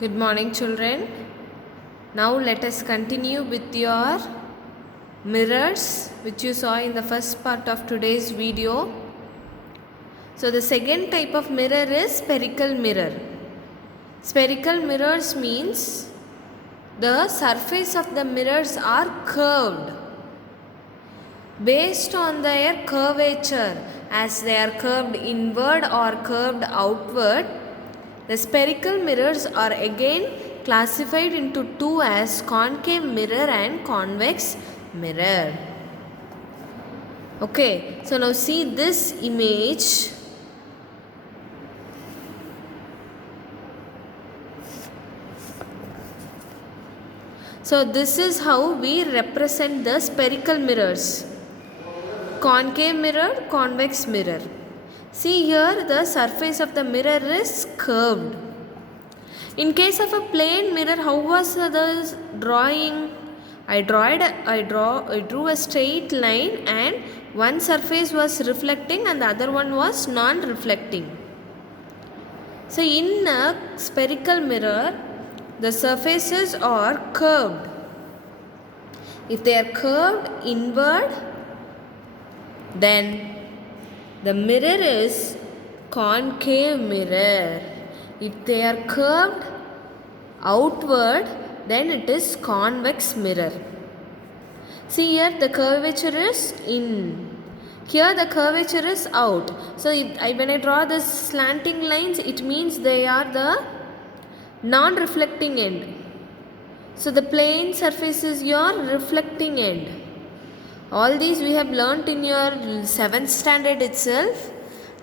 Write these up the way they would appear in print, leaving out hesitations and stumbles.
Good morning, children. Now let us continue with your mirrors, which you saw in the first part of today's video. So the second type of mirror is spherical mirror. Spherical mirrors means the surface of the mirrors are curved based on their curvature, as they are curved inward or curved outward. The spherical mirrors are again classified into two as concave mirror and convex mirror. Okay, so now see this image. So this is how we represent the spherical mirrors. Concave mirror, convex mirror. See here, the surface of the mirror is curved. In case of a plane mirror, how was the drawing? I drew a straight line, and one surface was reflecting and the other one was non-reflecting. So in a spherical mirror, the surfaces are curved. If they are curved inward, then the mirror is concave mirror. If they are curved outward, then it is convex mirror. See here, the curvature is in. Here the curvature is out. So when I draw the slanting lines, it means they are the non-reflecting end. So the plane surface is your reflecting end. All these we have learnt in your 7th standard itself,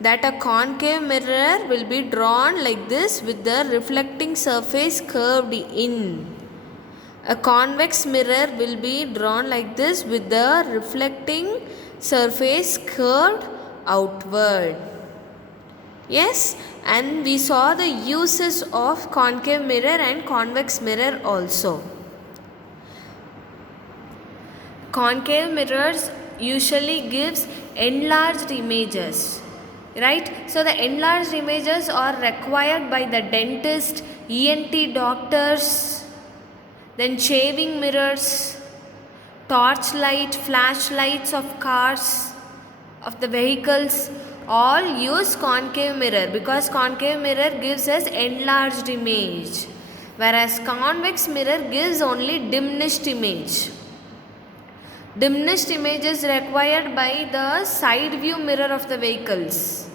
that a concave mirror will be drawn like this with the reflecting surface curved in. A convex mirror will be drawn like this with the reflecting surface curved outward. Yes, and we saw the uses of concave mirror and convex mirror also. Concave mirrors usually gives enlarged images, right? So the enlarged images are required by the dentist, ENT doctors, then shaving mirrors, torchlight, flashlights of cars, of the vehicles, all use concave mirror because concave mirror gives us enlarged image, whereas convex mirror gives only diminished image. Diminished image is required by the side view mirror of the vehicles,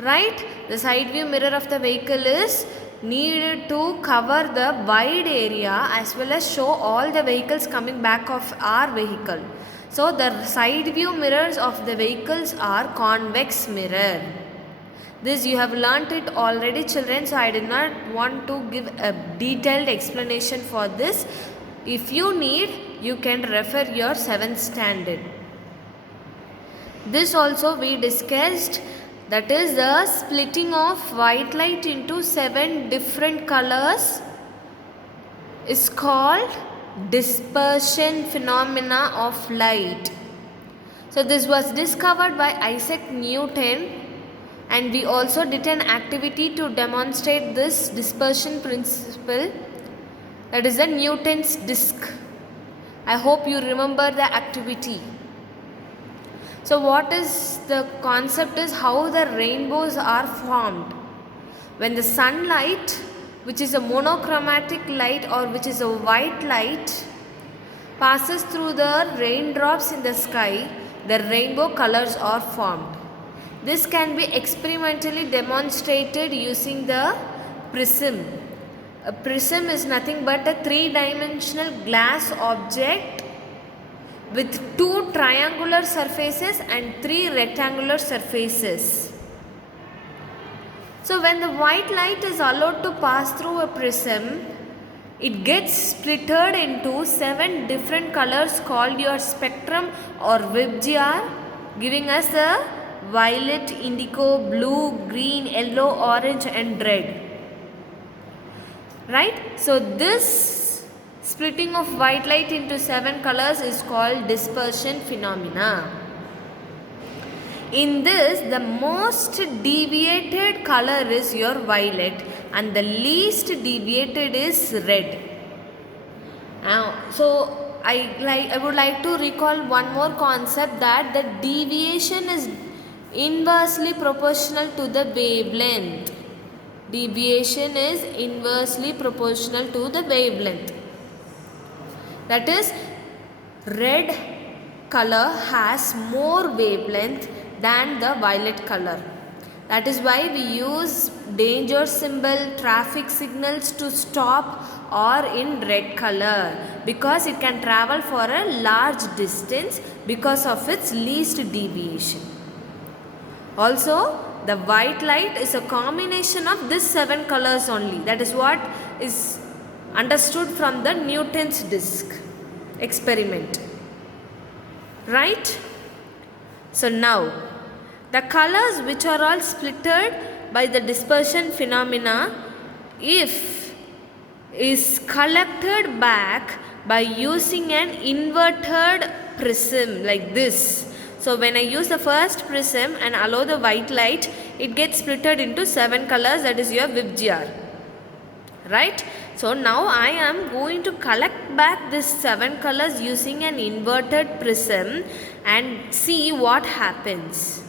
right? The side view mirror of the vehicle is needed to cover the wide area as well as show all the vehicles coming back of our vehicle. So the side view mirrors of the vehicles are convex mirror. This you have learnt it already, children, so I did not want to give a detailed explanation for this. If you need, you can refer your 7th standard. This also we discussed, that is the splitting of white light into 7 different colors is called dispersion phenomena of light. So this was discovered by Isaac Newton, and we also did an activity to demonstrate this dispersion principle, that is the Newton's disk. I hope you remember the activity. So what is the concept is how the rainbows are formed. When the sunlight, which is a monochromatic light or which is a white light, passes through the raindrops in the sky, the rainbow colors are formed. This can be experimentally demonstrated using the prism. A prism is nothing but a 3-dimensional glass object with 2 triangular surfaces and 3 rectangular surfaces. So when the white light is allowed to pass through a prism, it gets splitted into 7 different colors called your spectrum or WIBGR, giving us the violet, indigo, blue, green, yellow, orange and red. Right? So this splitting of white light into 7 colors is called dispersion phenomena. In this, the most deviated color is your violet and the least deviated is red. So I would like to recall one more concept, that the deviation is inversely proportional to the wavelength. Deviation is inversely proportional to the wavelength. That is, red color has more wavelength than the violet color. That is why we use danger symbol, traffic signals to stop or in red color, because it can travel for a large distance because of its least deviation. Also, the white light is a combination of these 7 colors only. That is what is understood from the Newton's disk experiment. Right? So now, the colors which are all splitted by the dispersion phenomena, if is collected back by using an inverted prism like this. So when I use the first prism and allow the white light, it gets splitted into 7 colors, that is your VIBGYOR. Right? So now I am going to collect back these 7 colors using an inverted prism and see what happens.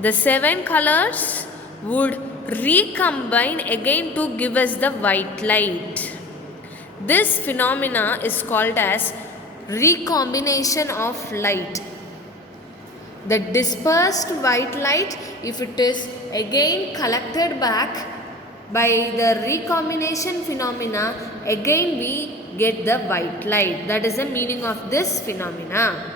The 7 colors would recombine again to give us the white light. This phenomena is called as recombination of light. The dispersed white light, if it is again collected back by the recombination phenomena, again we get the white light. That is the meaning of this phenomena.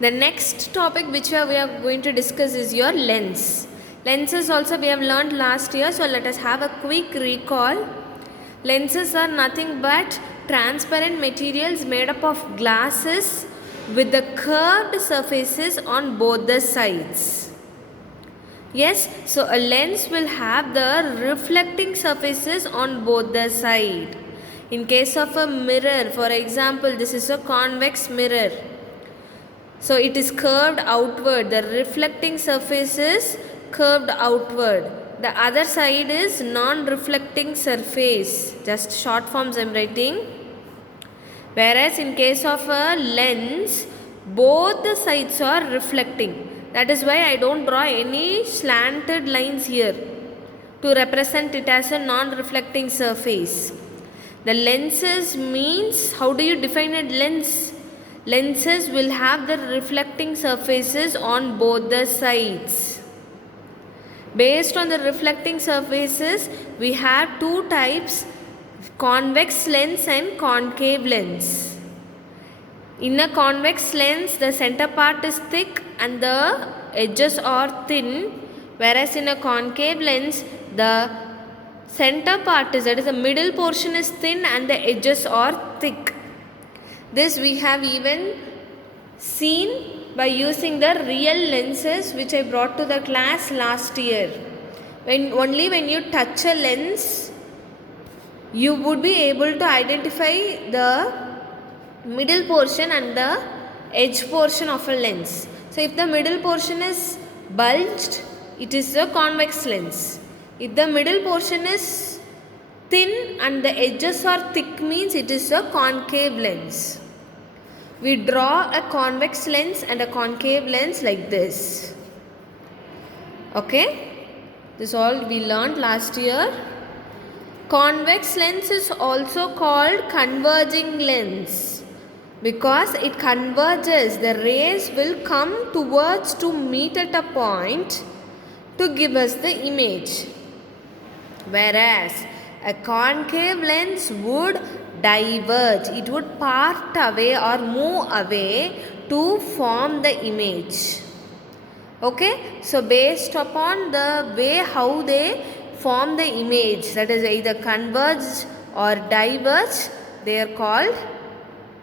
The next topic which we are going to discuss is your lens. Lenses also we have learned last year, so let us have a quick recall. Lenses are nothing but transparent materials made up of glasses with the curved surfaces on both the sides. Yes, so a lens will have the reflecting surfaces on both the side. In case of a mirror, for example, this is a convex mirror. So it is curved outward, the reflecting surface is curved outward. The other side is non-reflecting surface, just short forms I am writing. Whereas in case of a lens, both the sides are reflecting. That is why I don't draw any slanted lines here to represent it as a non-reflecting surface. The lenses means, how do you define a lens? Lenses will have the reflecting surfaces on both the sides. Based on the reflecting surfaces, we have 2 types, convex lens and concave lens. In a convex lens, the center part is thick and the edges are thin, whereas in a concave lens, the center part is, that is the middle portion is thin and the edges are thick. This we have even seen by using the real lenses which I brought to the class last year. Only when you touch a lens, you would be able to identify the middle portion and the edge portion of a lens. So if the middle portion is bulged, it is a convex lens. If the middle portion is thin and the edges are thick, means it is a concave lens. We draw a convex lens and a concave lens like this. Okay, this all we learned last year. Convex lens is also called converging lens because it converges. The rays will come towards to meet at a point to give us the image. Whereas a concave lens would diverge. It would part away or move away to form the image. Okay, so based upon the way how they form the image, that is either converge or diverge, they are called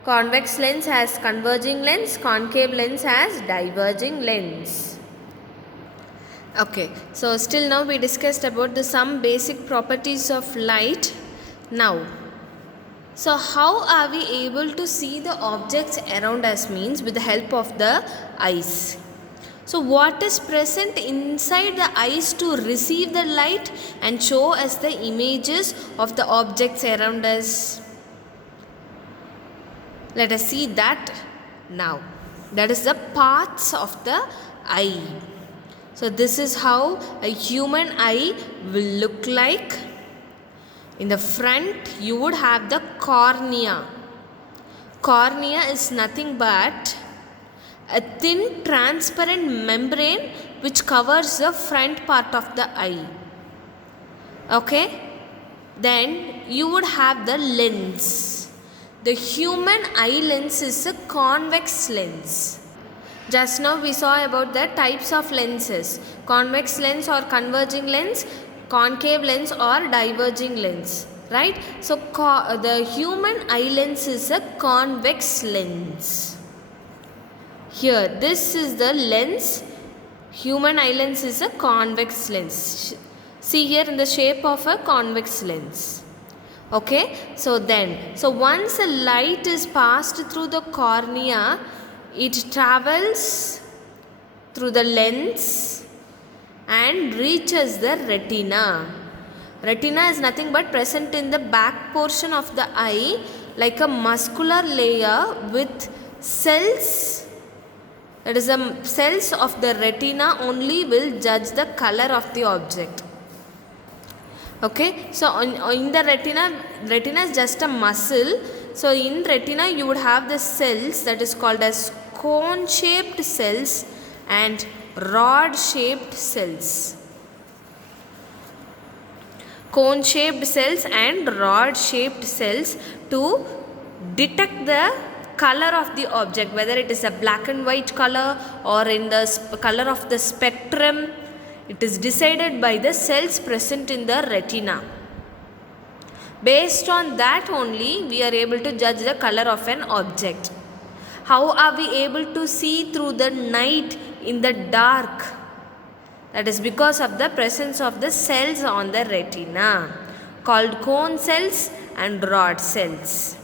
convex lens as converging lens, concave lens as diverging lens. Okay, so still now we discussed about some basic properties of light. Now, so how are we able to see the objects around us means with the help of the eyes? So what is present inside the eyes to receive the light and show us the images of the objects around us? Let us see that now. That is the parts of the eye. So this is how a human eye will look like. In the front you would have the cornea. Cornea is nothing but a thin transparent membrane which covers the front part of the eye. Okay? Then you would have the lens. The human eye lens is a convex lens. Just now we saw about the types of lenses. Convex lens or converging lens, concave lens or diverging lens. Right? So the human eye lens is a convex lens. Here, this is the lens. Human eye lens is a convex lens. See here in the shape of a convex lens. Okay, so once a light is passed through the cornea, it travels through the lens and reaches the retina. Retina is nothing but present in the back portion of the eye, like a muscular layer with cells. That is, the cells of the retina only will judge the color of the object. Okay, so in the retina is just a muscle. So in retina you would have the cells that is called as cone shaped cells and rod shaped cells. Cone shaped cells and rod shaped cells to detect the color of the object, whether it is a black and white color or in the color of the spectrum. It is decided by the cells present in the retina. Based on that only we are able to judge the color of an object. How are we able to see through the night in the dark? That is because of the presence of the cells on the retina called cone cells and rod cells.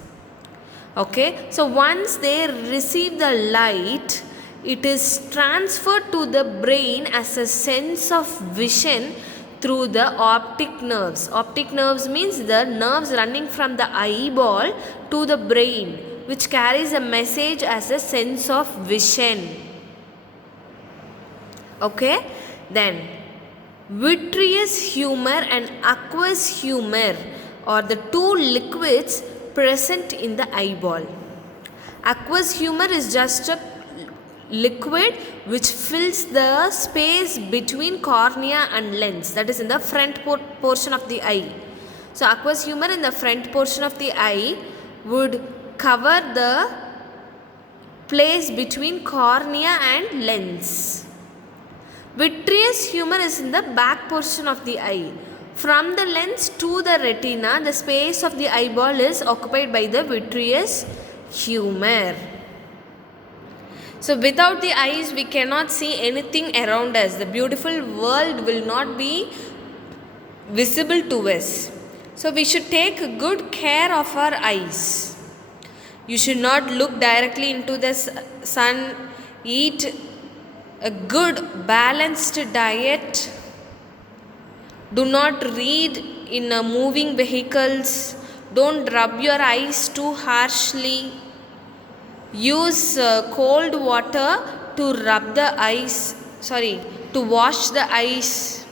Okay, so once they receive the light, it is transferred to the brain as a sense of vision through the optic nerves. Optic nerves means the nerves running from the eyeball to the brain, which carries a message as a sense of vision. Okay, then vitreous humor and aqueous humor are the two liquids present in the eyeball. Aqueous humor is just a liquid which fills the space between cornea and lens, that is in the front portion of the eye. So aqueous humor in the front portion of the eye would cover the place between cornea and lens. Vitreous humor is in the back portion of the eye. From the lens to the retina, the space of the eyeball is occupied by the vitreous humor. So without the eyes we cannot see anything around us. The beautiful world will not be visible to us. So we should take good care of our eyes. You should not look directly into the sun. Eat a good balanced diet. Do not read in moving vehicles. Don't rub your eyes too harshly. Use cold water to rub the eyes, to wash the eyes.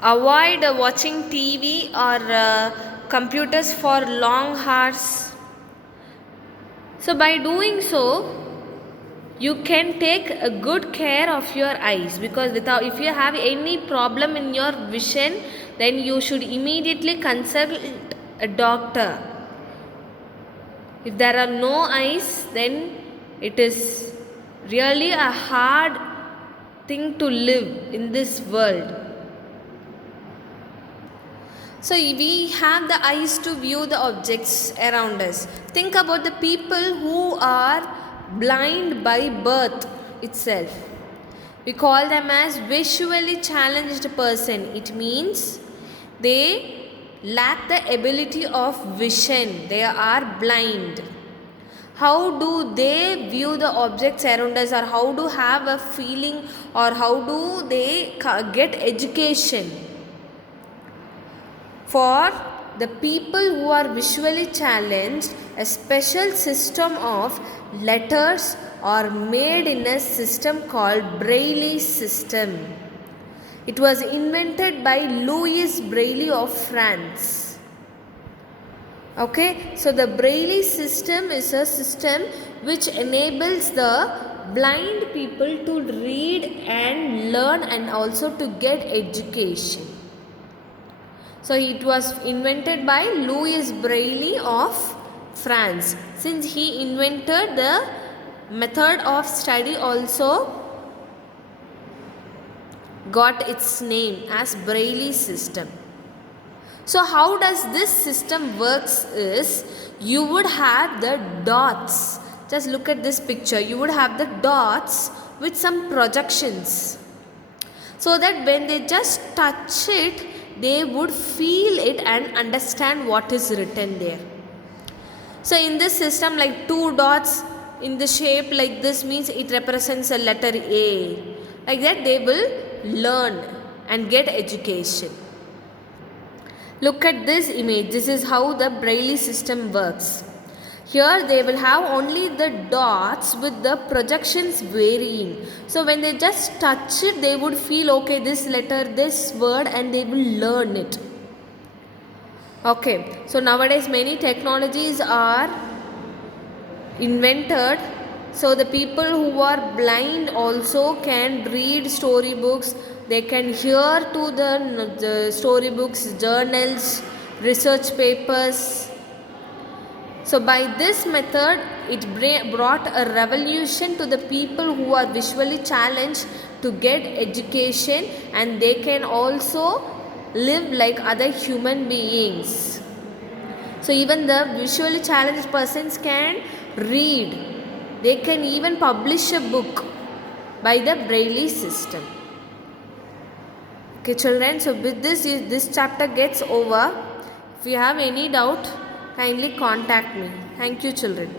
Avoid watching TV or computers for long hours. So by doing so, you can take a good care of your eyes, because if you have any problem in your vision, then you should immediately consult a doctor. If there are no eyes, then it is really a hard thing to live in this world. So we have the eyes to view the objects around us. Think about the people who are blind by birth itself. We call them as visually challenged person. It means they lack the ability of vision. They are blind. how do they view the objects around us, or how do have a feeling, or how do they get education. For the people who are visually challenged, a special system of letters are made in a system called Braille system. It was invented by Louis Braille of France. Okay, so the Braille system is a system which enables the blind people to read and learn and also to get education. So it was invented by Louis Braille of France. Since he invented, the method of study also got its name as Braille system. So how does this system works is, you would have the dots. Just look at this picture. You would have the dots with some projections, so that when they just touch it, they would feel it and understand what is written there. So in this system, like 2 dots in the shape like this means it represents a letter A. Like that they will learn and get education. Look at this image. This is how the Braille system works. Here they will have only the dots with the projections varying. So when they just touch it, they would feel, okay, this letter, this word, and they will learn it. Okay, so nowadays many technologies are invented, so the people who are blind also can read storybooks. They can hear to the storybooks, journals, research papers. So by this method, it brought a revolution to the people who are visually challenged to get education, and they can also live like other human beings. So even the visually challenged persons can read. They can even publish a book by the Braille system. Okay children, so with this chapter gets over. If you have any doubt, kindly contact me. Thank you children.